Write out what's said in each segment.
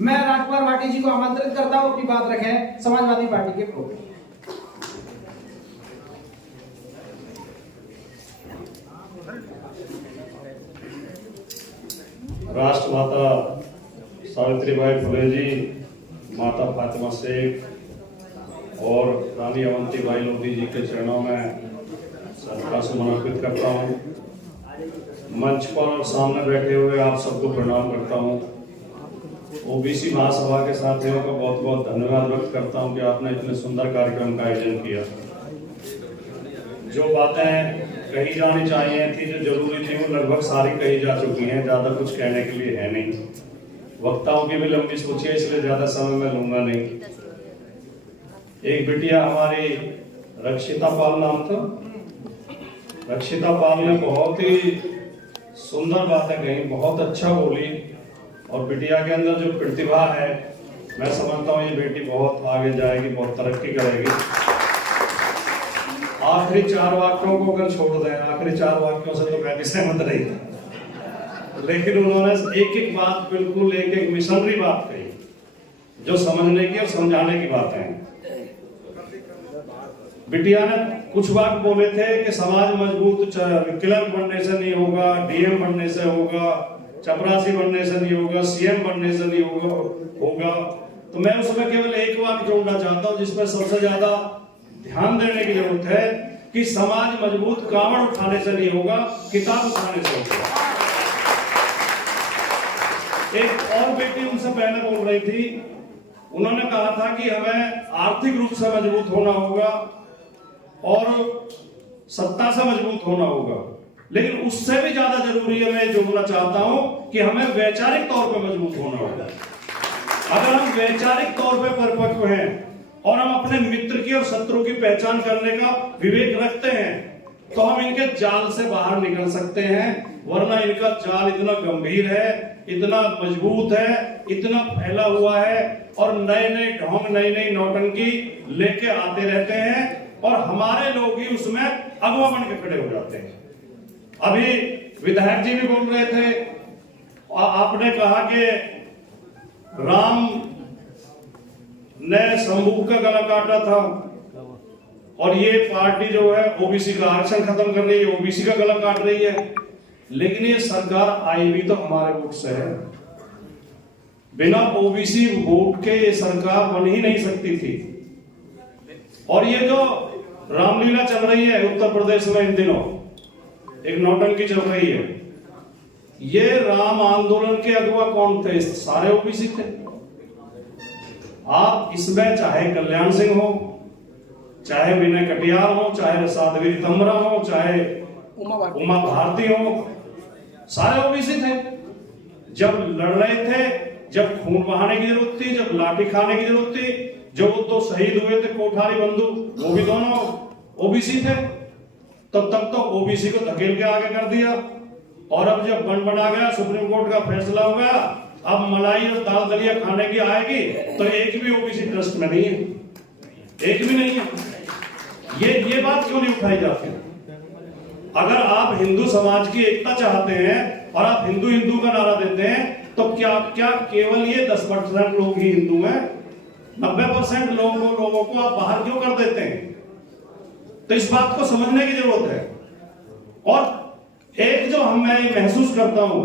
मैं राजकुमार भाटी जी को आमंत्रित करता हूं अपनी बात रखें समाजवादी पार्टी के प्रोग्राम। राष्ट्रमाता सावित्रीबाई फुले जी, माता फातिमा शेख और रानी अवंतीबाई लोधी जी के चरणों में श्रद्धा सुमन अर्पित करता हूँ। मंच पर और सामने बैठे हुए आप सबको प्रणाम करता हूँ। ओबीसी महासभा के साथियों को बहुत बहुत धन्यवाद व्यक्त करता हूँ कि आपने इतने सुंदर कार्यक्रम का आयोजन किया। जो बातें कही जानी चाहिए थी, जो जरूरी थी, वो लगभग सारी कही जा चुकी हैं। ज्यादा कुछ कहने के लिए है नहीं। वक्ताओं की भी लंबी सोची है, इसलिए ज्यादा समय मैं लूंगा नहीं। एक बिटिया हमारी रक्षिता पाल नाम था, रक्षिता पाल ने बहुत ही सुंदर बातें कही, बहुत अच्छा बोली और बिटिया के अंदर जो प्रतिभा है, मैं समझता हूँ ये बेटी बहुत आगे जाएगी, बहुत तरक्की करेगी। आखिरी 4 वाक्यों को अगर छोड़ दें, आखिरी 4 वाक्यों से तो मैं भी सहमत नहीं था, लेकिन उन्होंने एक एक बात, बिल्कुल एक एक मिशनरी बात कही, जो समझने की और समझाने की बातें हैं। बिटिया ने कुछ बात बोले थे कि समाज मजबूत क्लर्क बनने से नहीं होगा, डीएम बनने से होगा, चपरासी बनने से नहीं होगा, सीएम बनने से नहीं होगा। तो मैं उसमें केवल एक वाक्य जोड़ना चाहता हूं जिसमें सबसे ज्यादा ध्यान देने की जरूरत है कि समाज मजबूत कावड़ उठाने से नहीं होगा, किताब उठाने से होगा। एक और बेटी उनसे पहले बोल रही थी, उन्होंने कहा था कि हमें आर्थिक रूप से मजबूत होना होगा और सत्ता से मजबूत होना होगा, लेकिन उससे भी ज्यादा जरूरी है, मैं जोड़ना चाहता हूं कि हमें वैचारिक तौर पर मजबूत होना होगा। अगर हम वैचारिक तौर पर परिपक्व हैं और हम अपने मित्र की और शत्रु की पहचान करने का विवेक रखते हैं, तो हम इनके जाल से बाहर निकल सकते हैं। वरना इनका जाल इतना गंभीर है, इतना मजबूत है, इतना फैला हुआ है और नए नए ढोंग, नई नई नौटंकी लेके आते रहते हैं और हमारे लोग ही उसमें अगवा बन के खड़े हो जाते हैं। अभी विधायक जी भी बोल रहे थे, आपने कहा कि राम ने शंभू का गला काटा था और ये पार्टी जो है ओबीसी का आरक्षण खत्म कर रही है, ओबीसी का गला काट रही है। लेकिन ये सरकार आई भी तो हमारे वोट से है। बिना ओबीसी वोट के ये सरकार बन ही नहीं सकती थी। और ये जो रामलीला चल रही है उत्तर प्रदेश में इन दिनों, एक नौटंकी चल रही है, ये राम आंदोलन के अगुवा कौन थे? सारे ओबीसी थे। आप इसमें चाहे कल्याण सिंह हो, चाहे विनय कटियार हो, चाहे साध्वी तमरा हो, चाहे उमा भारती हो, सारे ओबीसी थे। जब लड़ रहे थे, जब खून बहाने की जरूरत थी, जब लाठी खाने की जरूरत थी, जो 2 शहीद हुए थे कोठारी बंधु, वो भी दोनों ओबीसी थे। तब तक तो ओबीसी को धकेल के आगे कर दिया और अब जब बना गया, सुप्रीम कोर्ट का फैसला हो गया, अब मलाई और दाल दलिया खाने की आएगी तो एक भी ओबीसी ट्रस्ट में नहीं है, एक भी नहीं है। ये बात क्यों नहीं उठाई जाती? अगर आप हिंदू समाज की एकता चाहते हैं और आप हिंदू हिंदू का नारा देते हैं, तो क्या केवल ये 10% लोग ही हिंदू हैं? 90% लोगों को आप बाहर क्यों कर देते हैं? तो इस बात को समझने की जरूरत है। और एक जो मैं महसूस करता हूं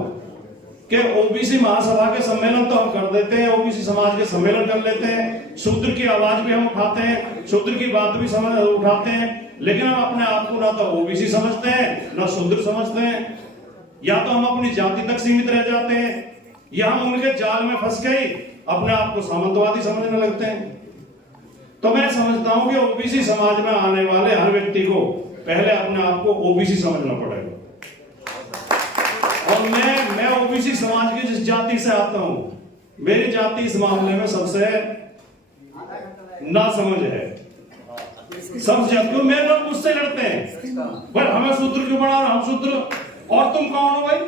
कि ओबीसी महासभा के सम्मेलन तो हम कर देते हैं, ओबीसी समाज के सम्मेलन कर लेते हैं, शूद्र की आवाज भी हम उठाते हैं, शूद्र की बात भी उठाते हैं, लेकिन हम अपने आप को ना तो ओबीसी समझते हैं ना शूद्र समझते हैं। या तो हम अपनी जाति तक सीमित रह जाते हैं या हम उनके जाल में फंस गए अपने आप को सामंतवादी समझने लगते हैं। तो मैं समझता हूं कि ओबीसी समाज में आने वाले हर व्यक्ति को पहले अपने आप को ओबीसी समझना पड़ेगा। और मैं ओबीसी समाज की जिस जाति से आता हूं, मेरी जाति इस मामले में सबसे नासमझ है। सब जातियों में लोग मुझसे लड़ते हैं, पर हमें शूद्र क्यों बना, हम शूद्र और तुम कौन हो भाई?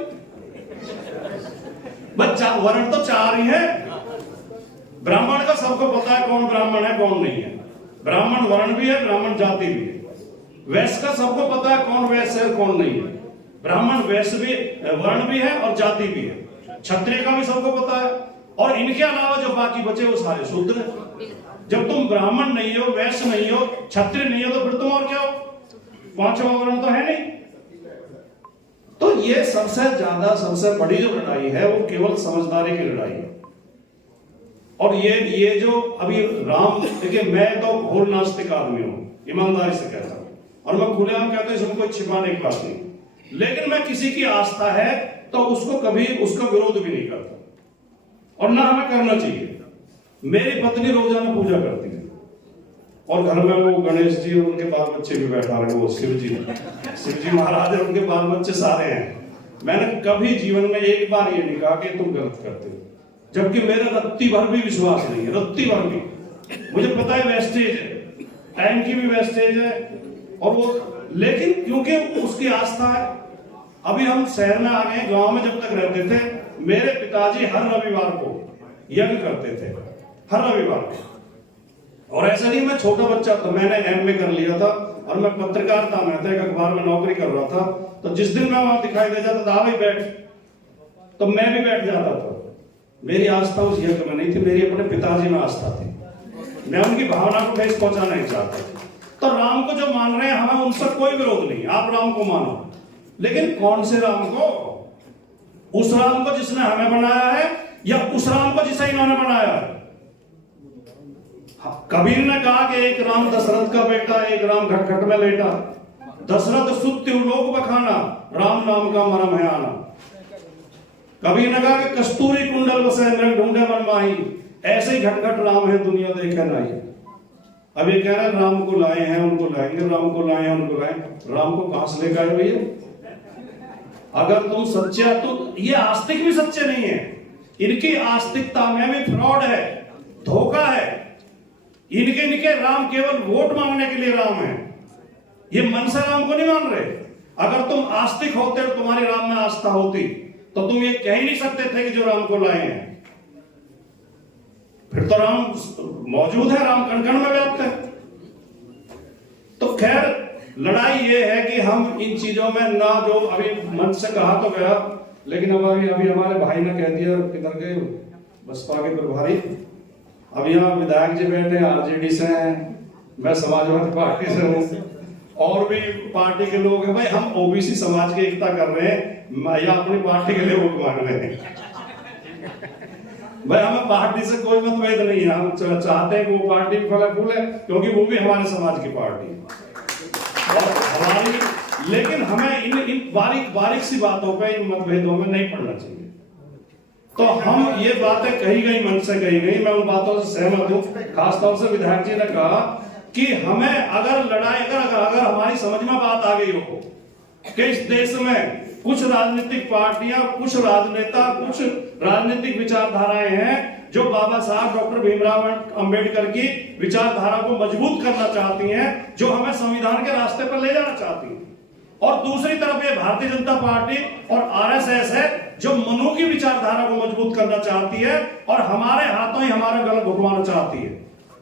बच्चा वर्ण तो 4 ही है। ब्राह्मण का सबको पता है कौन ब्राह्मण है कौन नहीं है। ब्राह्मण वर्ण भी है, ब्राह्मण जाति भी है। वैश्य का सबको पता है कौन वैश्य है कौन नहीं है। ब्राह्मण वैश्य भी, वर्ण भी है और जाति भी है। क्षत्रिय का भी सबको पता है और इनके अलावा जो बाकी बचे वो सारे शूद्र हैं। जब तुम ब्राह्मण नहीं हो, वैश्य नहीं हो, क्षत्रिय नहीं हो, तो फिर तुम और क्या हो? पांचवा वर्ण तो है नहीं। तो ये सबसे बड़ी जो लड़ाई है वो केवल समझदारी की लड़ाई है। और ये जो अभी राम, देखिए मैं तो घोर नास्तिक आदमी हूं, ईमानदारी से कहता हूं, और मैं खुलेआम कहता हूं, इसमें कोई छिपाने की बात नहीं। लेकिन मैं किसी की आस्था है तो उसको कभी उसका विरोध भी नहीं करता, और ना हमें करना चाहिए। मेरी पत्नी रोजाना पूजा करती है, और घर में वो गणेश जी और उनके बाल बच्चे भी बैठा रहे, वो शिव जी महाराज और उनके बाल बच्चे सारे हैं। मैंने कभी जीवन में एक बार ये नहीं कहा कि तुम गलत करते हो, जबकि मेरा रत्ती भर भी विश्वास नहीं है, रत्ती भर भी। मुझे पता है वेस्टेज है, टाइम की भी वेस्टेज है, और वो, लेकिन क्योंकि उसकी आस्था है। अभी हम शहर में आ गए, गांव में जब तक रहते थे, मेरे पिताजी हर रविवार को यज्ञ करते थे, हर रविवार को। और ऐसा नहीं मैं छोटा बच्चा था, मैंने एमए कर लिया था, और मैं पत्रकारिता में था, एक अखबार में नौकरी कर रहा था। तो जिस दिन मैं वहां दिखाई दे जाता था, भाई बैठ, तो मैं भी बैठ जाता था। मेरी आस्था उस यज्ञ में नहीं थी, मेरी अपने पिताजी में आस्था थी। मैं उनकी भावना को ठेस पहुंचाना नहीं चाहता। तो राम को जो मान रहे हैं, हमें उनसे कोई विरोध नहीं, आप राम को मानो, लेकिन कौन से राम को? उस राम को जिसने हमें बनाया है, या उस राम को जिसे इन्होंने बनाया है? कबीर ने कहा कि एक राम दशरथ का बेटा, एक राम घट घट में लेटा, दशरथ सुत्य लोक बखाना, राम नाम का मरम है आना। कबीर ने कहा कि कस्तूरी कुंडल बसे मृग ढूंढे मन माही, ऐसे ही घट घट राम है दुनिया देखे नहीं। अब ये कह रहे हैं राम को लाए हैं, उनको लाएंगे, राम को लाए हैं, उनको लाएंगे। राम को कहां से लेकर आए भैया? अगर तुम सच्चे, तो ये आस्तिक भी सच्चे नहीं है, इनकी आस्तिकता में भी फ्रॉड है, धोखा है। इनके राम केवल वोट मांगने के लिए राम है, ये मन से राम को नहीं मान रहे। अगर तुम आस्तिक होते और तुम्हारी राम में आस्था होती, तो तुम ये कह ही नहीं सकते थे कि जो राम को लाए हैं। फिर तो राम मौजूद है, राम कण कण में व्याप्त है। तो खैर लड़ाई ये है कि हम इन चीजों में ना, जो अभी मन से कहा तो गया, लेकिन अब अभी हमारे भाई ने कह दिया, किधर गए बसपा के प्रभारी, अब यहाँ विधायक जी बैठे आरजेडी से हैं, मैं समाजवादी पार्टी से हूँ, और भी पार्टी के लोग हैं। भाई हम ओबीसी समाज की एकता कर रहे हैं, या अपनी पार्टी के लिए वोट मांग रहे हैं। भाई हमें पार्टी से कोई मतभेद नहीं है, हम चाहते हैं कि वो पार्टी फल फूले, क्योंकि वो भी हमारे समाज की पार्टी है और हमारी। लेकिन हमें इन बारीक सी बातों पे, इन मतभेदों में नहीं पड़ना चाहिए। तो हम ये बातें कही गई, मन से कही गई, मैं उन बातों से सहमत हूं। खासतौर से विधायक जी ने कहा कि हमें अगर लड़ाई, अगर हमारी समझ में बात आ गई हो कि इस देश में कुछ राजनीतिक पार्टियां, कुछ राजनेता, कुछ राजनीतिक विचारधाराएं हैं जो बाबा साहब डॉक्टर भीमराव अंबेडकर की विचारधारा को मजबूत करना चाहती हैं, जो हमें संविधान के रास्ते पर ले जाना चाहती हैं, और दूसरी तरफ ये भारतीय जनता पार्टी और आरएसएस है जो मनु की विचारधारा को मजबूत करना चाहती है और हमारे हाथों ही हमारा गला घुटवाना चाहती है।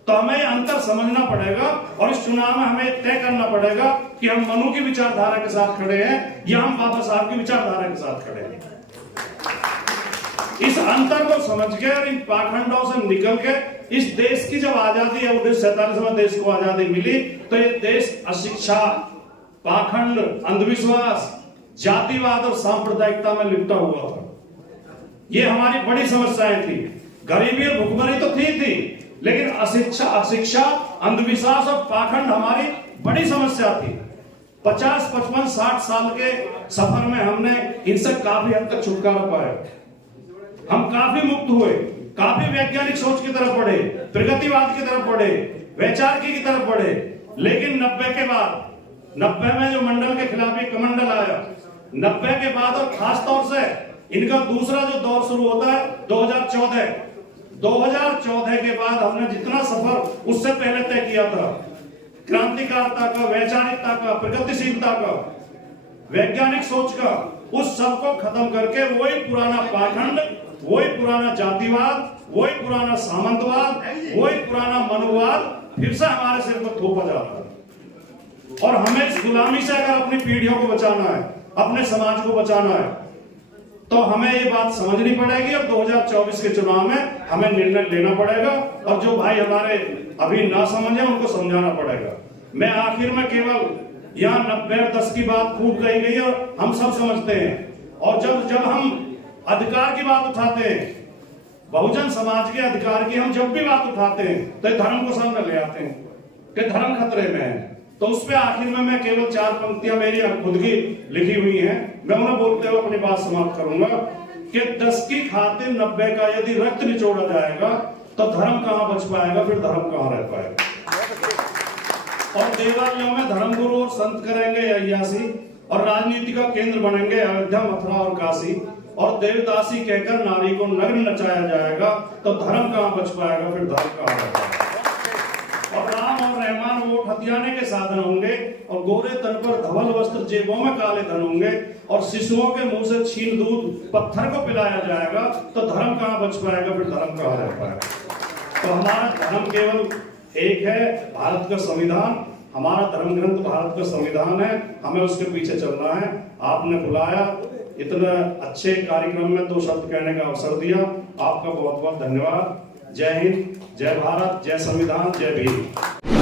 तो हमें अंतर समझना पड़ेगा, और इस चुनाव में हमें तय करना पड़ेगा कि हम मनु की विचारधारा के साथ खड़े हैं या हम बाबा साहब की विचारधारा के साथ खड़े हैं। इस अंतर को समझ के और इन पाखंडों से निकल के इस देश की जब आजादी है, 1947 देश को आजादी मिली, तो ये देश अशिक्षा, पाखंड, अंधविश्वास, जातिवाद और सांप्रदायिकता में लिपटा हुआ था। ये हमारी बड़ी समस्याएं थी। गरीबी और भुखमरी तो थी, लेकिन अशिक्षा, अंधविश्वास और पाखंड हमारी बड़ी समस्या थी। 50, 55, 60 साल के सफर में हमने इनसे काफी हद तक छुटकारा पाया। हम काफी मुक्त हुए, काफी वैज्ञानिक सोच की तरफ बढ़े, प्रगतिवाद की तरफ बढ़े, वैचारिकी की तरफ बढ़े। लेकिन 90 के बाद, 90 में जो मंडल के खिलाफ एक कमंडल आया, 90 के बाद और खासतौर से इनका दूसरा जो दौर शुरू होता है 2014 के बाद हमने जितना सफर उससे पहले तय किया था, क्रांतिकारिता का, वैचारिकता का, प्रगतिशीलता का, वैज्ञानिक सोच का, उस सब को खत्म करके वही पुराना पाखंड, वही पुराना जातिवाद, वही पुराना सामंतवाद, वही पुराना मनुवाद फिर से हमारे सिर पर थोपा जाता है। और हमें इस गुलामी से अगर अपनी पीढ़ियों को बचाना है, अपने समाज को बचाना है, तो हमें ये बात समझनी पड़ेगी और 2024 के चुनाव में हमें निर्णय लेना पड़ेगा। और जो भाई हमारे अभी ना समझे उनको समझाना पड़ेगा। मैं आखिर में केवल यहाँ 90-10 की बात खूब कही गई और हम सब समझते हैं। और जब हम अधिकार की बात उठाते हैं, बहुजन समाज के अधिकार की हम जब भी बात उठाते हैं तो धर्म को सामने ले आते हैं कि धर्म खतरे में है। तो उस पे आखिर में मैं केवल 4 पंक्तियां मेरी खुद की लिखी हुई हैं, मैं उन्हें बोलते हुए अपनी बात समाप्त करूंगा कि 10 की खातिर 90 का यदि रक्त निचोड़ा जाएगा तो धर्म कहां बच पाएगा, फिर धर्म कहां रह पाएगा। और देवालयों में धर्मगुरु और संत करेंगे अय्यासी और राजनीति का केंद्र बनेंगे अयोध्या, मथुरा और काशी। और देवदासी कहकर नारी को नग्न नचाया जाएगा तो धर्म कहां बच पाएगा, फिर धर्म कहां रह पाएगा। और राम और रहमान वोट हथियाने के साधन होंगे और गोरे तन पर धवल वस्त्र, जेबों में काले धन होंगे और शिशुओं के मुंह से छीन दूध पत्थर को पिलाया जाएगा तो धर्म कहां बच पाएगा, फिर धर्म कहां रह पाएगा। तो हमारा धर्म केवल एक है, भारत का संविधान। हमारा धर्म ग्रंथ भारत का संविधान है, हमें उसके पीछे चलना है। आपने बुलाया, इतना अच्छे कार्यक्रम में 2 शब्द कहने का अवसर दिया, आपका बहुत बहुत धन्यवाद। जय हिंद, जय भारत, जय संविधान, जय भीम।